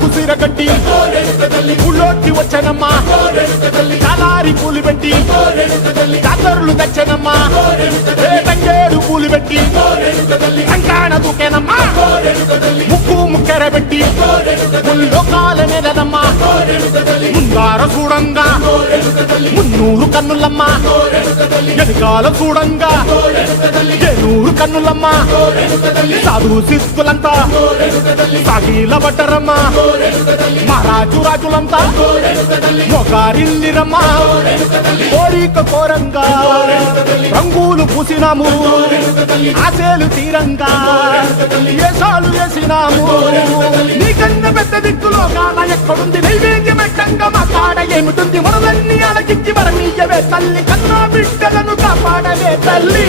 కుసిరగట్టి ఊళ్ళోకి వచ్చనమ్మా కాలారి పూలు పెట్టి జాతరులు తెచ్చనమ్మా తంగేడు పూలు పెట్టి కంకాణ దూకేనమ్మా ముక్కు ముక్కెర పెట్టి ముల్లోకాల మీదనమ్మా ముందార చూడంగా మున్నూరు కన్నులమ్మా ఎనకాల చూడంగా ఏనూరు కన్నులమ్మా సాధు శిస్తులంతా సాగిల బట్టరమ్మా మహారాజు రాజులంతా మొగారిల్లిరమ్మా కోరిక కోరంగా రంగులు పూసినాము ఆశలు తీరంగా ఏసాలు వేసినాము నీకన్నా పెద్ద దిక్కులో కాన ఎక్కడుంది నైవేద్యం ఎట్టంగా మా కాడ ఏమిటుంది మనలన్నీ అలకించి మరణీయవే తల్లి కన్నా బిడ్డలను కాపాడవే తల్లి